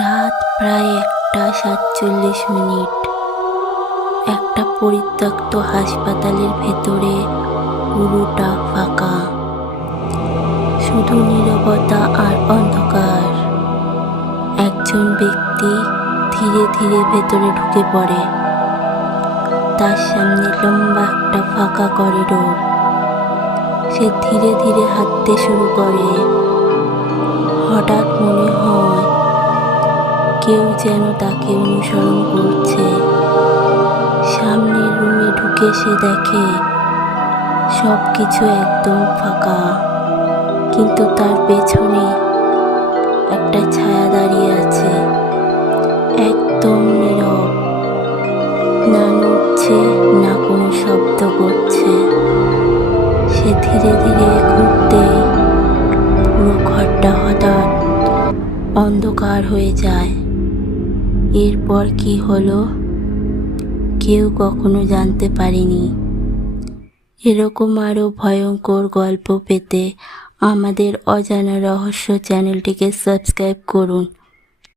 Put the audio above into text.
রাত প্রায় 1:47। একটা পরিত্যক্ত হাসপাতালের ভেতরে পুরোটা ফাঁকা, শুধু নীরবতা আর অন্ধকার। একজন ব্যক্তি ধীরে ধীরে ভেতরে ঢুকে পড়ে। তার সামনে লম্বা একটা ফাঁকা করিডোর। সে ধীরে ধীরে হাঁটতে শুরু করে। হঠাৎ মনে হয় কেউ যেন তাকে অনুসরণ করছে। সামনের রুমে ঢুকে সে দেখে সব কিছু একদম ফাঁকা, কিন্তু তার পেছনে একটা ছায়া দাঁড়িয়ে আছে, একদম নীরব, না নড়ছে না কোনো শব্দ করছে। সে ধীরে ধীরে ঘুরতেই পুরো ঘরটা হঠাৎ অন্ধকার হয়ে যায়। এরপর কি হলো কেউ কখনো জানতে পারেনি। এরকম আরও ভয়ঙ্কর গল্প পেতে আমাদের অজানা রহস্য চ্যানেলটিকে সাবস্ক্রাইব করুন।